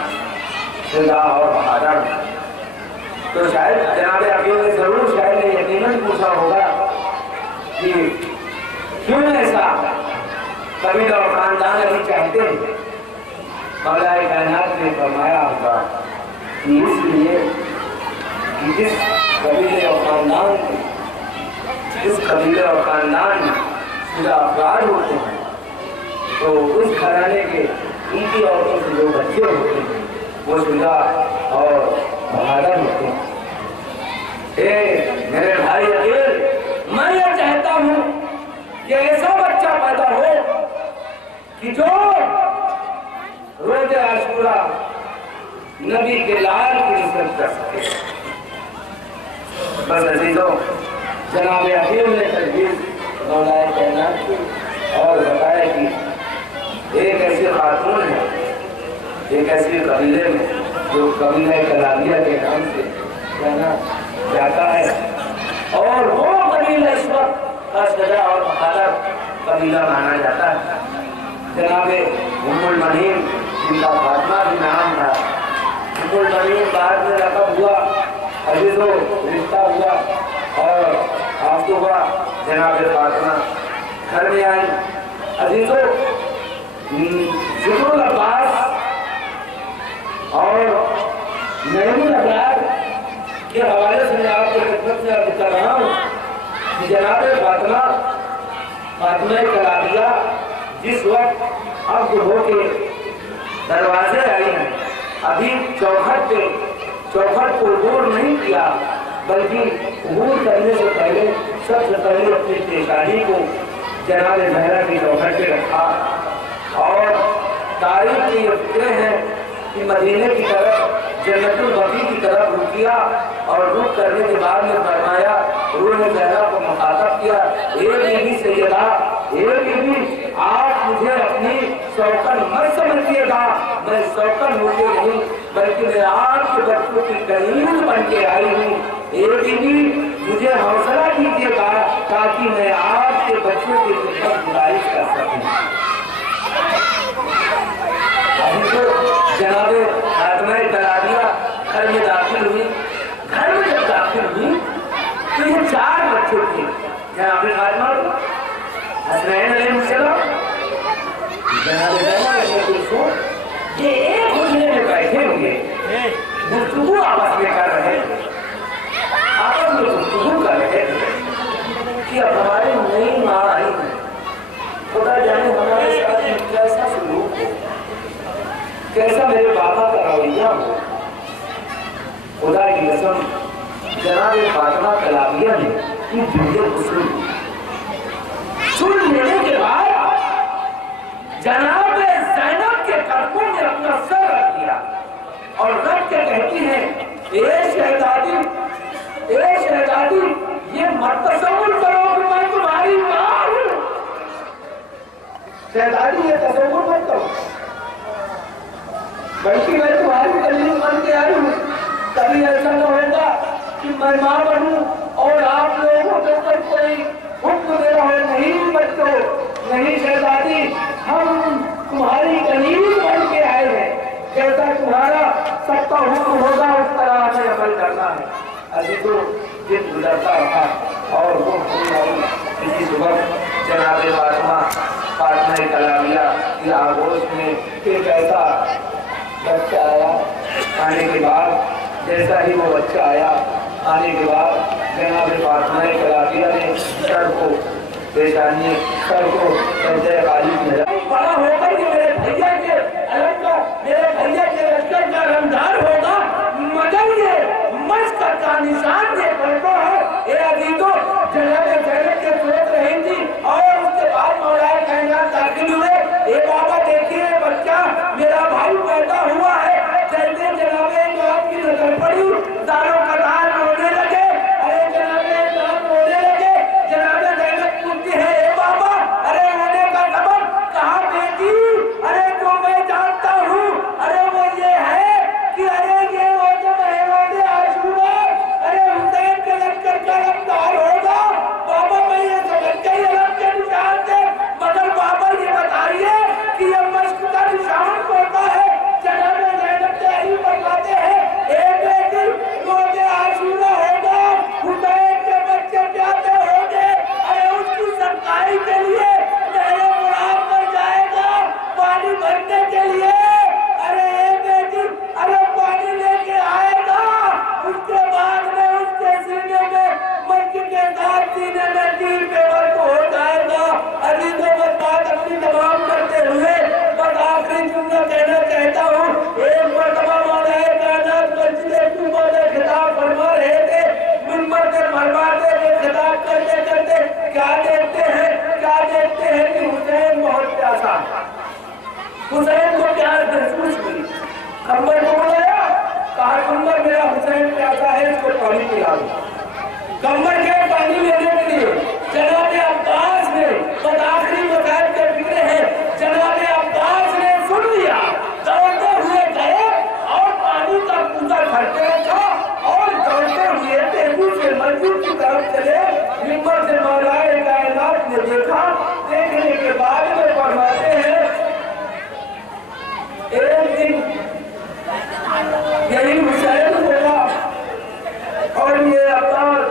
شجاع اور بہادر، تو شاید جناب عقیل نے ضرور شاید نے یقیناً پوچھا ہوگا کہ کیوں ایسا قبیلہ اور خاندان ابھی چاہتے ہیں؟ مولا کائنات نے فرمایا ہوگا کہ اس لیے کہ جس قبیلے اور خاندان میں شجاع افراد ہوتے ہیں تو اس گھرانے کے ان کی عورتوں سے جو بچے ہوتے ہیں وہ شجاع اور بہادر ہوتے ہیں۔ اے میرے بھائی عقیل، میں یہ چاہتا ہوں کہ ایسا بچہ پیدا ہو کہ جو روز عاشوراء نبی کے لال کی نسبت کر سکے۔ بس عزیزوں، جناب عقیل نے تجویز مولا کائنات کی اور بتایا کہ ایک ایسی خاتون ہے ایک ایسی قبیلے میں جو قبیلہ کلابیہ کے نام سے کہنا जाता है और वो कबीला इस वक्त का सजा और मखालत कबीला माना जाता है। जनाबे उम्मुल मनीम जिनका फातिमा भी नाम था, उम्मुल मनीम बाद में रकब हुआ, अजीजो रिश्ता हुआ और आफतो हुआ जनाबे फातिमा घर में आई। अजीजो ज़िक्रुल अब्बास और नईमुल अबरार के हवाले से मैं आपको खिदमत में अर्ज कर रहा हूँ कि जनाबे फातिमा कलाबिया जिस वक्त अब होके दरवाजे आई हैं, अभी चौखट को दूर नहीं किया, बल्कि अबूर करने से पहले सबसे पहले अपनी पेशानी को जनाबे ज़हरा की चौखट पे रखा। और तारीख के ये फिक्रे हैं कि मदीने की तरफ जन्नतुल बकी की तरफ रुक किया और रुक करने के बाद में फरमाया, रूह ज़हरा को मुखातब किया, ए बीबी सैयदा, ए बीबी आप मुझे अपनी शौकन मत समझिएगा, मैं शौकन होके नहीं बल्कि मैं आपके बच्चों की कनीज बन के आई हूँ। ए बीबी मुझे हौसला दीजिएगा ताकि मैं आपके बच्चों की खिदमत गुजारिश कर सकूँ। अभी तो जनाबे फातिमा कलाबिया घर में दाखिल हुई। घर में जब दाखिल हुई तो ये 4 बच्चे थे, जनाबे फातिमा हसनैन अलैहिस्सलाम, जनाबे ज़ैनब, ये एक हुजरे में बैठे हुए गुफ्तगू आपस में कर रहे थे, आपस में गुफ्तगू कर रहे थे कि अब हमारी नई माँ आई है, खुदा जाने हमारे साथ कैसा सलूक हो, कैसा मेरे बाबा का रवैया हो। खुदा की कसम जनाबे फातिमा कलाबिया ने इन जुमले को सुन लेने के बाद जनाबे ज़ैनब के कदमों में अपना सर रख दिया और रख के कहती है, ए शहजादी, ये मत तसव्वुर करो कि मैं तुम्हारी माँ हूँ। शहजादी ये तसव्वुर मत करो, बल्कि मैं तुम्हारी कलीम बन के आई हूँ। कभी ऐसा न होगा कि मैं माँ बनूं और आप लोगों के ऊपर कोई हुक्म दे रहा हो, नहीं बच्चों, नहीं शहजादी, हम तुम्हारी कलीम बन के आए हैं, जैसा तुम्हारा सबका हुक्म होगा उस तरह हमें अमल करना है। अजीजों, दिन गुजरता रहा और वो इसी सुबह जनाबे फातिमा कलाबिया की आगोश में एक ऐसा बच्चा आया। आने के बाद जैसा ही वो बच्चा आया, आने के बाद जनाबे फातिमा कलाबिया ने सर को पेशानी सर को बड़ा होकर के मेरे भैया के लश्कर का रमजान होगा, मगर ये मस्कत का निशान ये पड़ता है। ये अजीजों, जनाबे ज़ैनब के सोच रही थी और उसके बाद मौलाए कायनात दाखिल हुए। ये बाबा देखिए, बच्चा मेरा भाई पैदा हुआ है। जैसे जनाबे इमाम की नजर पड़ी, दारों कतार रोने लगे। अरे जनाबे इमाम रोने लगे। जनाबे ज़ैनब पूछती है, ए बाबा, अरे रोने का सबब कहाँ बेटी? अरे तो मैं जानता हूँ, अरे वो ये है कि अरे ये वो जो महमूद आशूरा, अरे हुसैन के लश्कर का रफ्तार होगा। बाबा मैं ये समझ गई अरब के निशान से, मगर बाबा ये बताइए कि ये मश्क का निशान होता है। जनाबे ज़ैनब से यही बताते हैं, ए बेटी रोज़े आशूरा होगा, हुसैन के बच्चे प्यादे होंगे। अरे उसकी सफाई के लिए मेरे मुराद पर जाएगा पानी भरने के लिए। अरे ए बेटी, अरे पानी लेके आएगा, उसके बाद में उसके सीने में मक्की के साथ सीने में तीर पे वर्क हो जाएगा। अजीजों, बस बात अपनी तमाम करते हुए बस आखिरी जुमला कहना चाहता हूँ। एक मरतबा मौलाए कायनात मस्जिद कुबा में खिताब फरमा रहे थे, मिंबर पे फरमाते थे, खिताब करते करते क्या देखते हैं कि हुसैन बहुत प्यासा, हुसैन को प्यास महसूस हुई। खंबर को बुलाया, कहा खंबर मेरा हुसैन प्यासा है, इसको पानी पिला दो। खंबर के पानी लेने के लिए जनाबे अब्बास ने, बस आखिरी मसाइल के फिक्र है, जनाबे अब्बास ने सुन लिया, दौड़ते हुए गए और पानी का कूदा भरते रखा और दौड़ते हुए तेजी देखा, देखने के बाद में फरमाते हैं एक दिन यही हुसैन होगा और ये अब्बास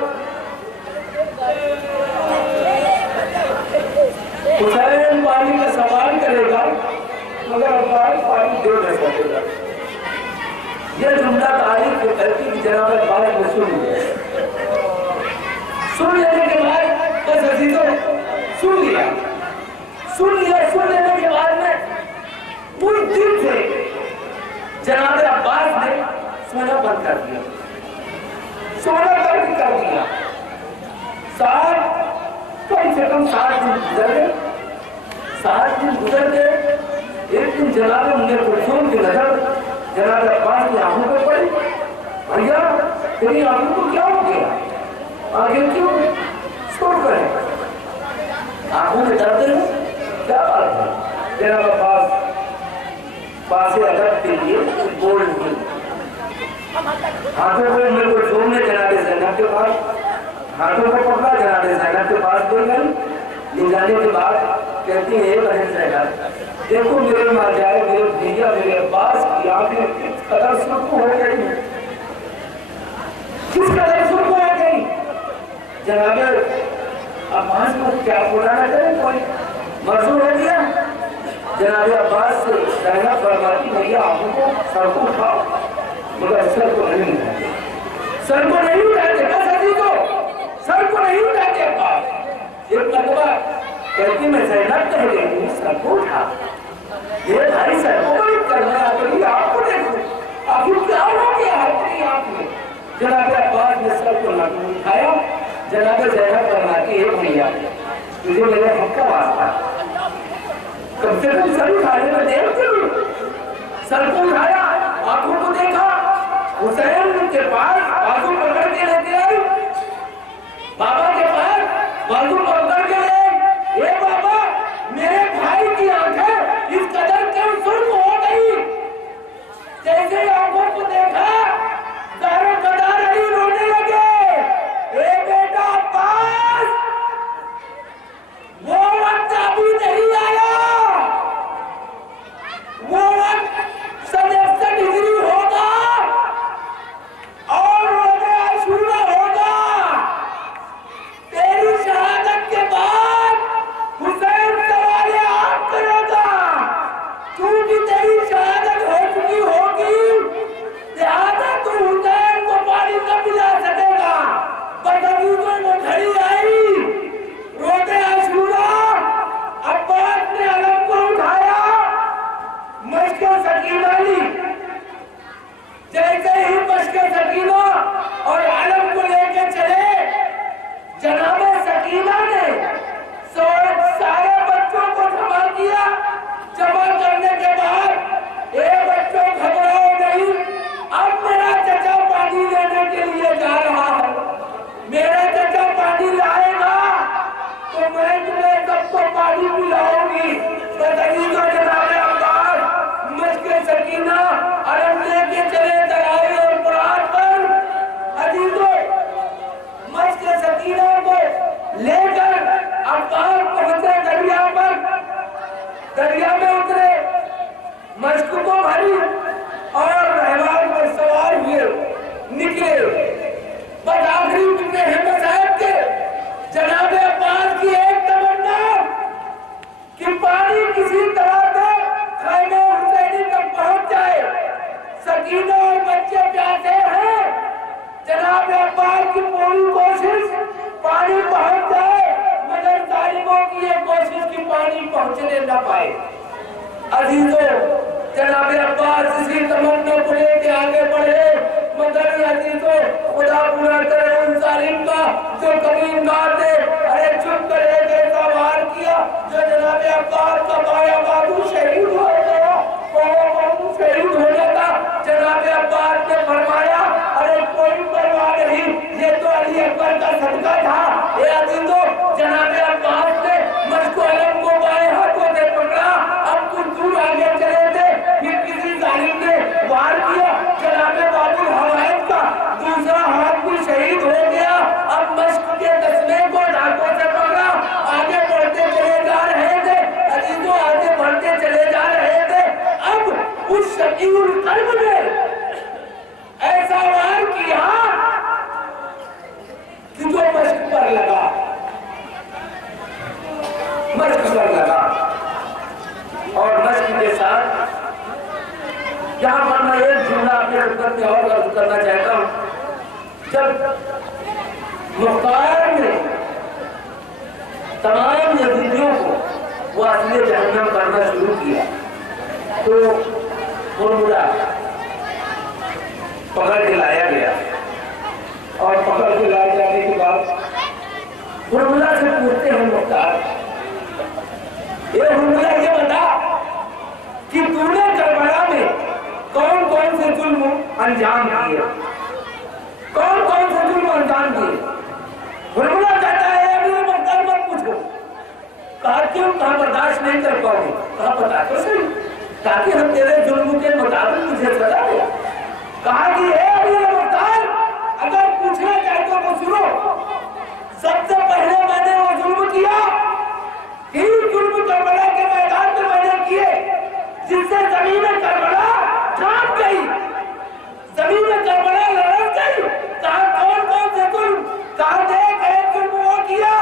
हुसैन पानी का सवाल करेगा मगर अब्बास पानी दे नहीं सकेगा। ये जुमला तारीफ को करती कि जनाब अब्बास को सुन लेने के बाद बस अजीजों सुन लिया। सुन लेने के बाद में पूरी दिल से जनाब अब्बास ने सोना बंद कर दिया, सोना बंद कर दिया। कम से कम 7 दिन गुजर गए। 7 दिन गुजर गए। एक दिन जनाब मुझे कुलसूम की नजर जनाब अब्बास की आंखों पर पड़ी। भैया तेरी आंखों को क्या हो गया? आगे क्यों छोड़ गए? आंखों में दर्द है, क्या बात है? जनाब अब्बास पास अदब के लिए बोल नहीं, हाथों को मेरे को छोड़ने जनाब ज़ैनब के पास, हाथों को पकड़ा जनाब ज़ैनब के पास ले गए। ले जाने के बाद कहती है बहन ज़ैनब देखो मेरे माँ जाए मेरे भैया मेरे अब्बास की आंखें किस कदर सुर्ख हो गई, किस कदर सुर्ख हो गई। जनाब अब्बास को क्या बुलाना करे, कोई मजबूर हो गया। जनाब अब्बास से ज़ैनब फरमाती भैया आंखों को सर को उठाओ, मगर सर को नहीं उठाते, सर को नहीं उठाते, बस अभी तो सर को नहीं उठाते। अब्बास एक मरतबा कहती मैं ज़ैनब कह रही हूँ सर को उठा, ये भाई सर को बड़ी करना है, आपको देखो आखिर क्या हो गया है तेरी आंख में। जनाब अब्बास ने सर को न उठाया। जनाब ज़ैनब फरमाती है भैया तुझे मेरे हक का वास्ता, कम से कम सर उठाने में देर क्यों? सर को उठाया, आंखों को देखा, हुसैन के पास बाजू पकड़ के लेके आई, बाबा के पास बाजू पकड़ के ले, ये बाबा मेरे भाई की आंखें इस कदर क्यों सुर्ख हो गई? जैसे आंखों को देखा दारों कदा रही रोने लगे। ए बेटा अब्बास वो वक्त अभी नहीं आया, वो वक्त 67 डिग्री होगा और रोज़े आशूरा होगा। तेरी शहादत के बाद हुसैन सवाल आप करेगा, क्योंकि तेरी शहादत हो चुकी होगी, लिहाजा तू हुसैन को पानी न पिला सकेगा। बदबूओं में घड़ी आई, रोज़े आशूरा, अब्बास ने अलम को उठाया, मश्क सकीना ली। जैसे ही मश्क सकीना और अलम को लेकर चले, जनाब सकीना ने सारे बच्चों को जमा किया। जमा करने के बाद एक बच्चों घबराओ नहीं, अब मेरा चचा पानी लेने के लिए जा रहा है, मेरा चचा पानी लाएगा तो मैं तुम्हें सबको पानी पिलाऊंगी। बताइए जनाब अब्बास मश्क सकीना अलम लेके चले दराई और बरात पर। अजीजों मश्क सकीना को लेकर अब्बास पहुंचे दरिया पर, दरिया में उतरे, मश्क को भरी और रहमान पर सवार हुए निकले। बस आखिरी टुकड़े हिम्मत साहब के जनाब अब्बास की एक तमन्ना कि पानी किसी तरह से खैमे हुसैनी तक पहुंच जाए। सकीना और बच्चे प्यासे हैं, जनाब अब्बास की पूरी कोशिश पानी पहुंच जाए, मगर जालिमों की ये कोशिश की पानी पहुंचने न पाए। अजीजों जनाब अब्बास इसी तमन्ना को लेके आगे बढ़े, मगर अजीजों खुदा पूरा करे उन जालिम का जो कमीनगार थे। अरे चुप करे कैसा वार किया जो जनाब अब्बास का बाया बाबू शहीद हो गया, बाबू शहीद हो जाता। जनाब अब्बास ने फरमाया अरे कोई परवाह नहीं, ये तो अली अकबर का सदका था। ये अजीजों जनाब अब्बास ने मश्क अलम को बाएं हाथों से पकड़ा, अब कुछ दूर आगे चले थे, फिर किसी जालिम ने वार किया, जनाब बाबू हवायत का दूसरा हाथ भी शहीद हो गया। अब मश्क के तस्मे को हाथों से पकड़ा, आगे बढ़ते पर लगा, मश्क पर लगा। और मश्क के साथ यहाँ पर मैं एक जुमला अपने खिदमत में और अर्ज करना चाहता हूँ। जब मुख्तार ने तमाम यहूदियों को वास्ते जहन्नम करना शुरू किया तो फॉर्मूला पकड़ के लाया गया और पकड़ के लाए जाने के बाद फॉर्मूला से पूछते हैं मुख्तार, ये फॉर्मूला ये बता कि तूने करबला में कौन कौन से जुल्म अंजाम दिए, कौन कौन से जुल्म अंजाम दिए? फॉर्मूला कहता है अभी मुख्तार मत पूछो। कहा क्यों? कहा बर्दाश्त नहीं कर पाओगे। कहा बता तो सही, ताकि हम तेरे जुल्म के मुताबिक तुझे सजा दे। कहा कि अभी मुख्तार अगर पूछना चाहे तो वो सुनो। सबसे पहले मैंने वो जुल्म किया, तीन जुल्म करबला के मैदान में मैंने किए जिससे जमीन करबला कांप गई, जमीन करबला लड़क गई। कहा कौन कौन से जुल्म? कहा देख एक जुल्म वो किया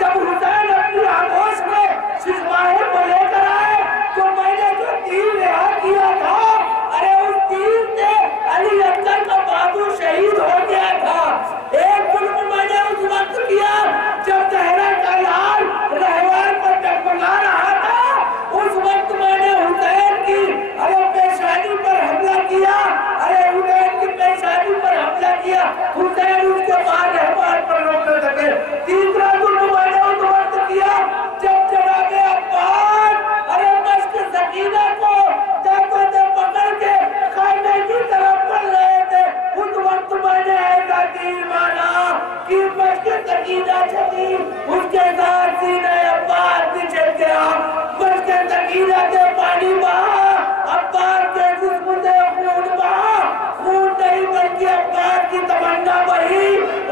जब हुसैन अपनी आगोश में सिसमाहे को लेकर आए तो मैंने जो तीर रिहा किया था, अरे उस तीर से अली असगर का बाजू शहीद हो गया था। एक जुल्म मैंने उस वक्त किया जब जहरा का लाल रहवार पर टकमगा रहा था, उस वक्त मैंने हुसैन की अरे पेशानी पर हमला किया, अरे हुसैन की पेशानी पर हमला किया, हुसैन उसके बाद रहवार पर रोक न सके। तीसरा जुल्म मैंने उस वक्त किया जब जनाबे अब्बास अरे मश्क सकीना को दांतों से पकड़ के खाने की तरफ बढ़ रहे थे, उस वक्त मैंने ऐसा तीर मारा कि मश्क सकीना चली, उसके साथ सीने अब्बास भी छिड़ गया। मश्क सकीना से पानी बहा, अब्बास के जिस्म से खून बहा, खून नहीं बल्कि अब्बास की तमन्ना बही।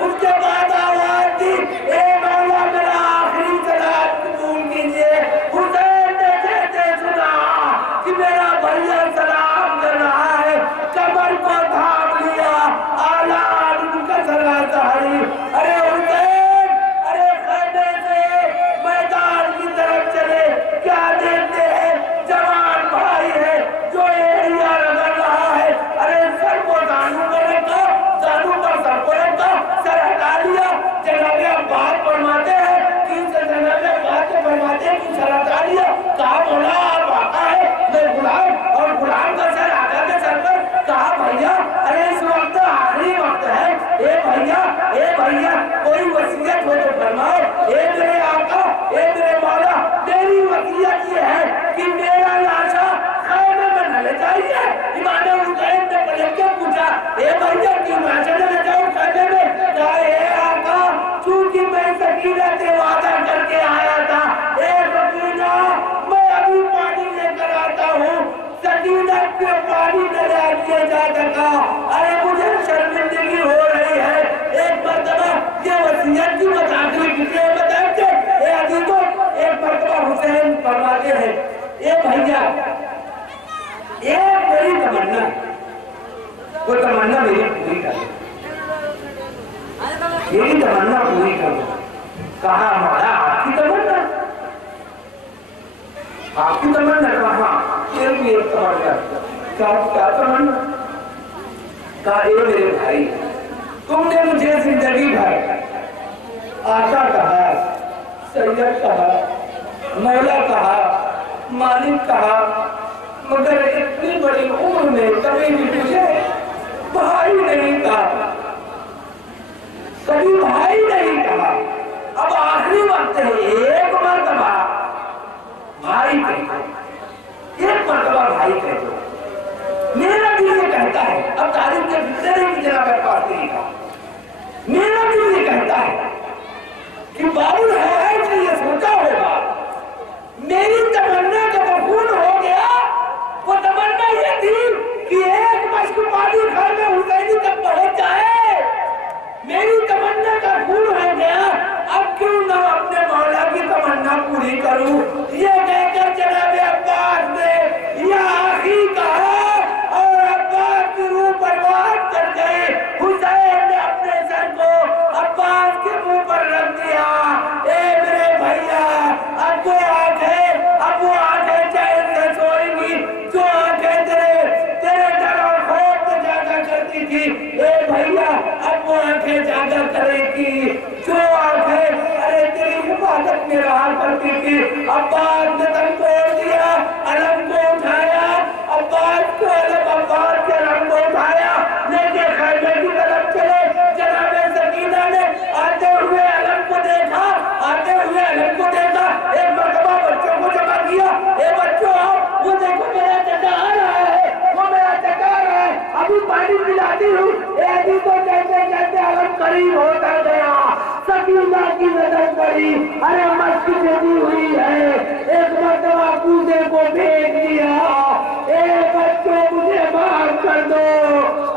उसके बाद आवाज दी, ए मौला मेरा आखिरी सलात कबूल कीजिए। हुसैन ने कहते सुना कि मेरा भैया सलाम कर रहा है, कमर को थाम लिया, आला उनका सलाम सहारी। अरे हुसैन अरे खैमे से मैदान की तरफ चले, क्या देखते हैं? जवान भाई है जो एरिया रगड़ रहा है। अरे सर को दानू पर रखा, दानू पर सर को रखा, सर हटा लिया। जनाबे अब्बास फरमाते हैं कि जनाबे अब्बास के फरमाते हैं कि सर हटा लिया। कहा बोला आप आता है मैं गुलाम, और गुलाम का सर आका के सर पर। कहा भैया अरे इस वक्त आखिरी वक्त है, ए भैया कोई वसीयत हो तो फरमाओ। ए मेरे आका, ए मेरे मौला, मेरी वसीयत ये है कि मेरा लाशा खैमे में न ले जाइए। इमाम हुसैन ने पलट के पूछा, ए भैया क्यों लाशा न ले जाओ खैमे में? कहा ए आका चूंकि मैं सकीना से वादा करके आया था, ए सकीना मैं अभी पानी लेकर आता हूँ, सकीना के पानी न ले जा सका। अरे मुझे शर्मिंदगी हो रही है। एक मरतबा ये वसीयत की बताखिरी किसी ने बताया कि ए अजीजों, एक मरतबा हुसैन फरमाते हैं, ए भैया एक मेरी तमन्ना, वो तमन्ना मेरी पूरी कर, मेरी तमन्ना पूरी करो। कहा मौला आपकी तमन्ना? आपकी तमन्ना? कहा एक तमन्ना। क्या तमन्ना? कहा ए मेरे भाई, तुमने मुझे जिंदगी भर आका कहा, सैयद कहा, मौला कहा, मालिक कहा, मगर इतनी बड़ी उम्र में कभी भी मुझे भाई नहीं कहा, कभी भाई नहीं कहा। अब आखिरी वक्त है, एक मरतबा भाई कह दो, एक मरतबा भाई कह दो। मेरा दिल ये कहता है, अब तारीफ के फिक्र नहीं कि जनाब अब्बास ने लिखा, मेरा दिल ये कहता है कि बाबुल हवाई ने ये सोचा होगा मेरी तमन्ना का मफूल हो गया। वो तमन्ना ये थी कि एक मश्क पानी घर में हुसैनी तक पहुंच जाए। मेरी तमन्ना का फूल हो गया, अब क्यों ना अपने मौला की तमन्ना पूरी करूं। ये कहकर जनाब अब्बास ने यह आखिरी कहा और अब्बास की रूह बर्बाद कर गए। हुसैन ने अपने सर को अब्बास के मुंह पर रख भर्ती की। अब्बास ने तन तोड़ दिया, अलम को उठाया, अब्बास के अलम को उठाया, लेके खैमे की तरफ चले। जनाबे सकीना ने आते हुए अलम को देखा, एक मरतबा बच्चों को जमा किया, ए बच्चों आओ, वो देखो मेरा चचा आ रहा है, अभी पानी पिलाती हूँ। ऐसी तो कहते अलम करीब होता गया, सकीना की नजर पड़ी, अरे मस्जिद दी हुई है, एक मरतबा कूदे को फेंक दिया, ए बच्चों मुझे माफ कर दो,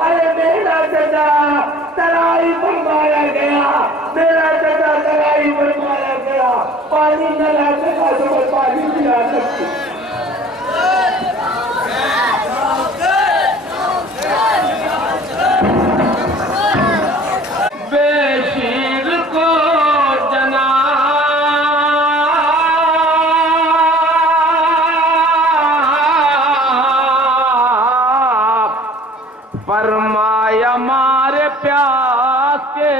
अरे मेरा चचा तराई पर मारा गया, पानी न ला सका तो मैं पानी पिला सकती। बेशीर को जनाब फरमाया मारे प्यास के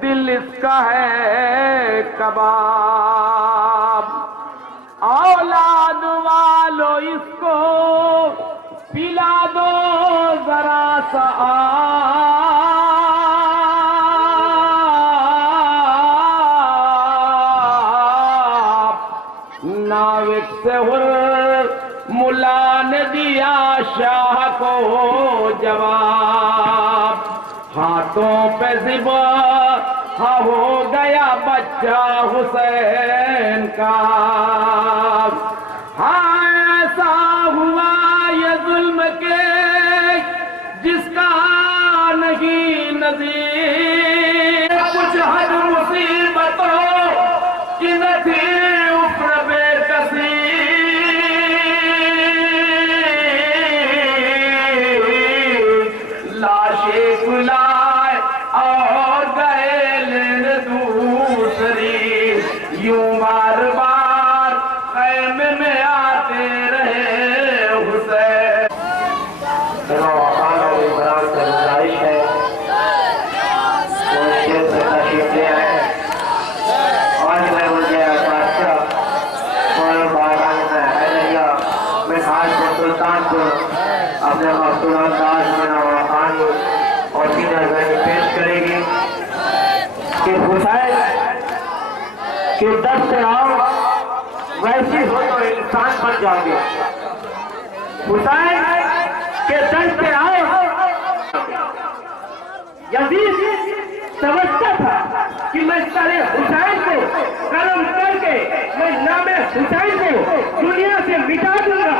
दिल इसका है कबाब, औलाद वालो इसको पिला दो जरा सा नाविक से मुला ने दिया शाह को जवाब, हाथों पे ज़िबा हो गया बच्चा हुसैन का। हाँ ऐसा हुआ ये जुल्म के जिसका नहीं नज़ीर, कुछ हद मुसीबतों की न थी ऊपर बेकसी, लाशें बुलाए और गए लेने दूसरी, यूं बार बार खैमे में आते रहे हुसैन। इमरान से गुजारिश है वो स्टेज से तशरीफ ले आए और मैं मुझे बादशाह और बागान में हैदरिया में खासपुर सुल्तानपुर अपने मकसूद अंदाज में नवाखानी और सीनियर बहनी पेश करेगी कि हुसैन के दर से आओ वैसी हो तो इंसान बन जाओगे, हुसैन के दर से आओ। यजीद समझता था कि मैं सारे हुसैन को कलम करके मैं नामे हुसैन को दुनिया से मिटा दूंगा।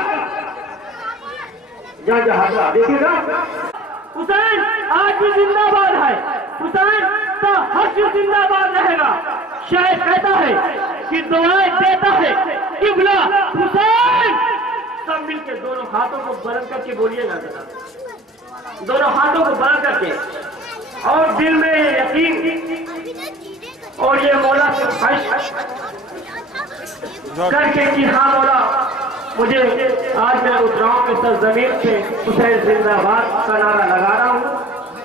जहाँ देखिएगा हुसैन आज भी जिंदाबाद है, हुसैन का हक जिंदाबाद रहेगा। शायद कहता है कि दुआएं देता है किबला हुसैन। सब मिलके दोनों हाथों को बुलंद करके बोलिएगा जरा, दोनों हाथों को बुलंद करके और दिल में ये यकीन और ये मौला से ख्वाहिश करके कि हाँ मौला मुझे आज मैं उस गाँव के सरजमीन से हुसैन जिंदाबाद का नारा लगा रहा हूँ।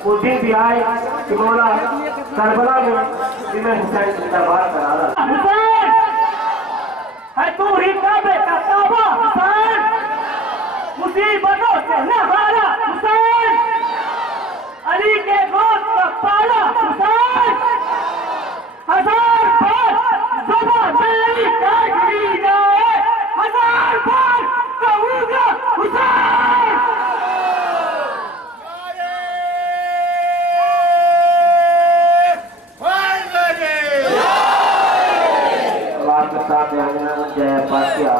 वो दिन भी आए कि मौला करबला में कि मैं हुसैन जिंदाबाद का नारा हुसैन है तू ही काबे का काबा, हुसैन मुसीबतों से न हारा, हुसैन अली के गोद का पाला, हुसैन हजार बार ज़बान मेरी काट ली जाए, हजार बार कहूँगा हुसैन। बात के साथ जय पातिया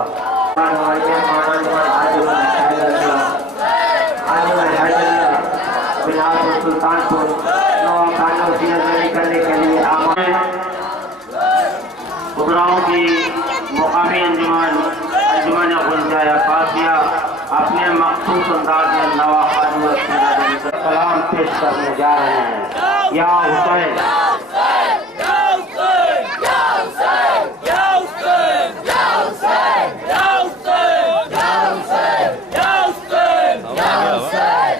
सुल्तानपुर करने के लिए उबराओं की मुकामी अंजुमन गुलजाया पासिया अपने मखसूस अंदाज में नवाखानी सलाम पेश करने जा रहे हैं। या हुसैन